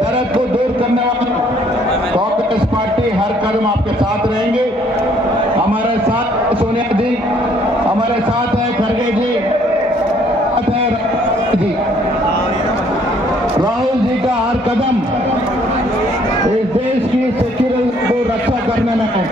दर्द को दूर करने वाली कांग्रेस पार्टी हर कदम आपके साथ रहेंगे। हमारे साथ सोनिया जी, हमारे साथ है खड़गे जी, राहुल जी का हर कदम इस देश की सिक्योरिटी को रक्षा करने में है।